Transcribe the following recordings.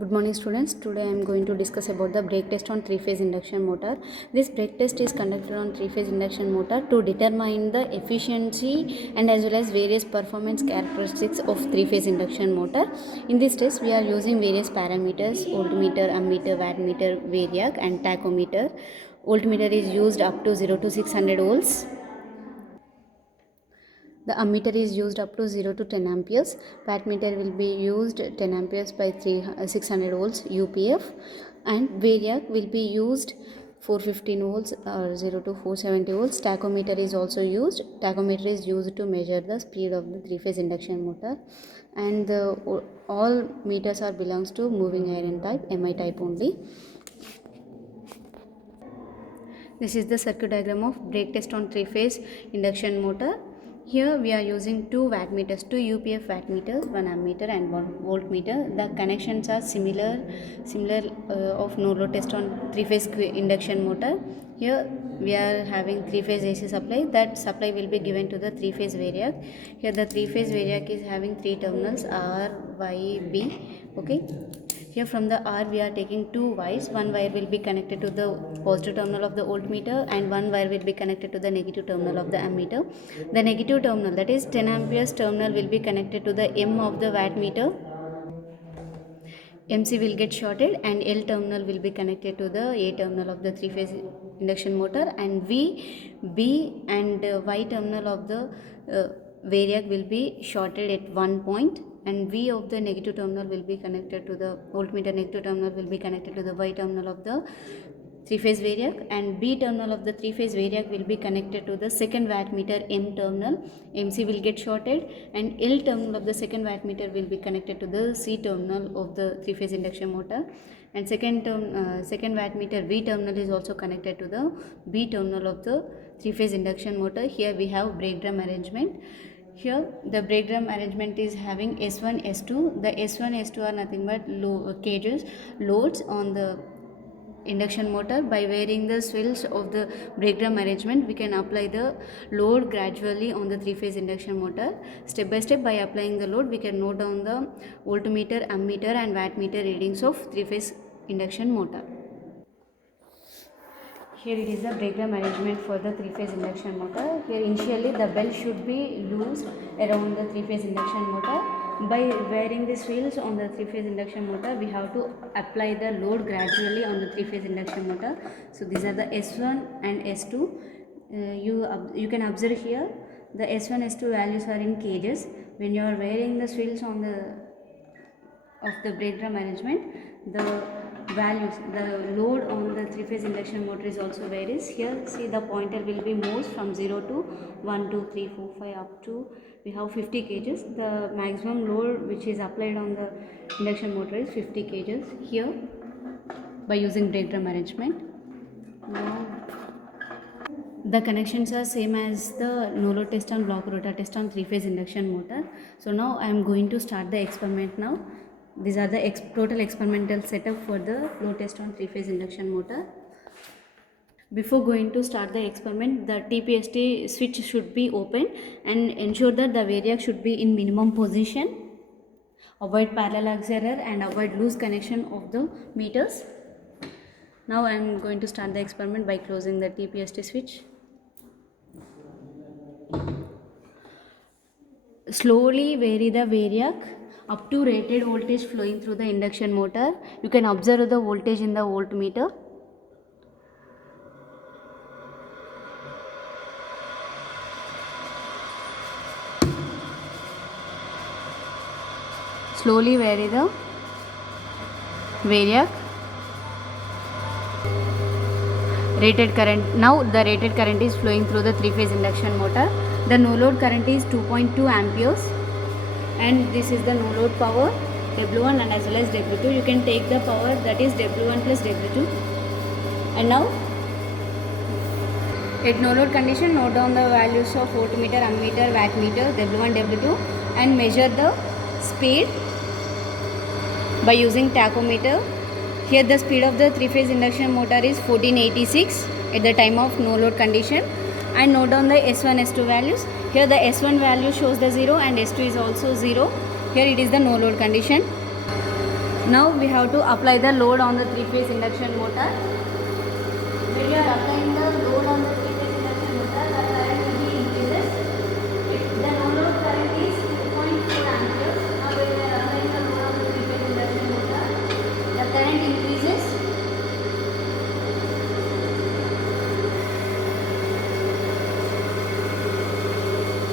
Good morning students. Today I am going to discuss about the brake test on three-phase induction motor. This brake test is conducted on three-phase induction motor to determine the efficiency and as well as various performance characteristics of three-phase induction motor. In this test we are using various parameters: voltmeter, ammeter, wattmeter, variac and tachometer. Voltmeter is used up to 0 to 600 volts. The ammeter is used up to 0 to 10 amperes. Wattmeter will be used 10 amperes by 600 volts UPF, and variac will be used 415 volts or 0 to 470 volts. Tachometer is also used. Tachometer is used to measure the speed of the three-phase induction motor, and all meters are belongs to moving iron type, MI type only. This is the circuit diagram of brake test on three-phase induction motor. Here we are using two wattmeters, two UPF wattmeters, one ammeter and one voltmeter. The connections are similar of no load test on three-phase induction motor. Here we are having three-phase AC supply. That supply will be given to the three-phase variac. Here the three-phase variac is having three terminals, R, Y, B. Okay. Here from the R we are taking two wires. One wire will be connected to the positive terminal of the voltmeter and one wire will be connected to the negative terminal of the ammeter. The negative terminal, that is 10 amperes terminal, will be connected to the M of the wattmeter. MC will get shorted and L terminal will be connected to the A terminal of the three-phase induction motor, and V, B and Y terminal of the variac will be shorted at one point, and V of the negative terminal will be connected to the voltmeter negative terminal will be connected to the Y terminal of the three-phase variac, and B terminal of the three-phase variac will be connected to the second wattmeter M terminal. MC will get shorted and L terminal of the second wattmeter will be connected to the C terminal of the three-phase induction motor, and second wattmeter V terminal is also connected to the B terminal of the three-phase induction motor. Here we have brake drum arrangement. Here the brake drum arrangement is having S1, S2. The S1, S2 are nothing but cages, loads on the induction motor. By varying the swells of the brake drum arrangement, we can apply the load gradually on the three-phase induction motor. Step by step, by applying the load, we can note down the voltmeter, ammeter and wattmeter readings of three-phase induction motor. Here it is the brake drum arrangement for the three-phase induction motor. Here initially the bell should be loose around the three-phase induction motor. By wearing the swells on the three-phase induction motor, we have to apply the load gradually on the three-phase induction motor. So these are the S1 and S2. You can observe here the S1, S2 values are in cages. When you are wearing the swells on the brake drum arrangement, the values, the load on the three-phase induction motor is also varies. Here see the pointer will be moves from 0 to 1, 2, 3, 4, 5 up to we have 50 kgs. The maximum load which is applied on the induction motor is 50 kgs here by using brake drum arrangement. Now the connections are same as the no load test on block rotor test on three-phase induction motor. So now I am going to start the experiment now. These are the total experimental setup for the flow test on three-phase induction motor. Before going to start the experiment, the TPST switch should be open and ensure that the variac should be in minimum position. Avoid parallax error and avoid loose connection of the meters. Now I am going to start the experiment by closing the TPST switch. Slowly vary the variac up to rated voltage flowing through the induction motor. You can observe the voltage in the voltmeter. Slowly vary the variac. Rated current. Now the rated current is flowing through the three-phase induction motor. The no load current is 2.2 amperes. And this is the no load power W1 and as well as W2. You can take the power, that is W1 plus W2. And now at no load condition, note down the values of voltmeter, ammeter, wattmeter, W1, W2 and measure the speed by using tachometer. Here the speed of the three-phase induction motor is 1486 at the time of no load condition, and note down the S1, S2 values. Here the S1 value shows the 0 and S2 is also 0. Here it is the no load condition. Now we have to apply the load on the three-phase induction motor. When you are applying the load on the three-phase induction motor, the current will be increases. The no load current is 2.4 amperes. Now when you are applying the load on the three-phase induction motor, the current increases.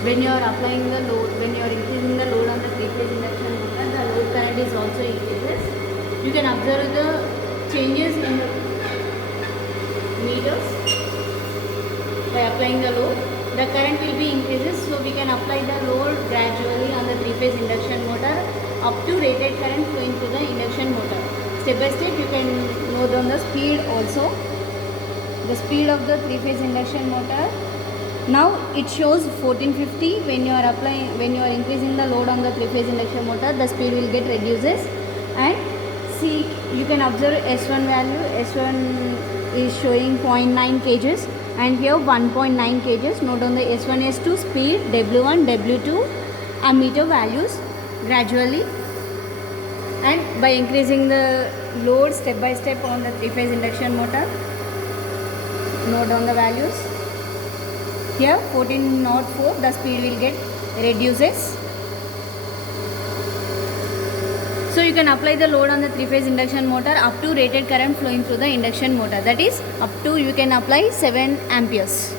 When you are applying the load, when you are increasing the load on the three-phase induction motor, the load current is also increases. You can observe the changes in the meters by applying the load. The current will be increases, so we can apply the load gradually on the three-phase induction motor up to rated current flowing through the induction motor. Step by step, you can note down the speed also. The speed of the three-phase induction motor. Now it shows 1450. When you are increasing the load on the three-phase induction motor, the speed will get reduces. And see, you can observe S1 value. S1 is showing 0.9 kgs and here 1.9 kgs. Note on the S1, S2 speed, W1, W2 ammeter values gradually, and by increasing the load step by step on the three-phase induction motor, note down the values. Here 1404, the speed will get reduces. So you can apply the load on the three-phase induction motor up to rated current flowing through the induction motor, that is up to you can apply 7 amperes.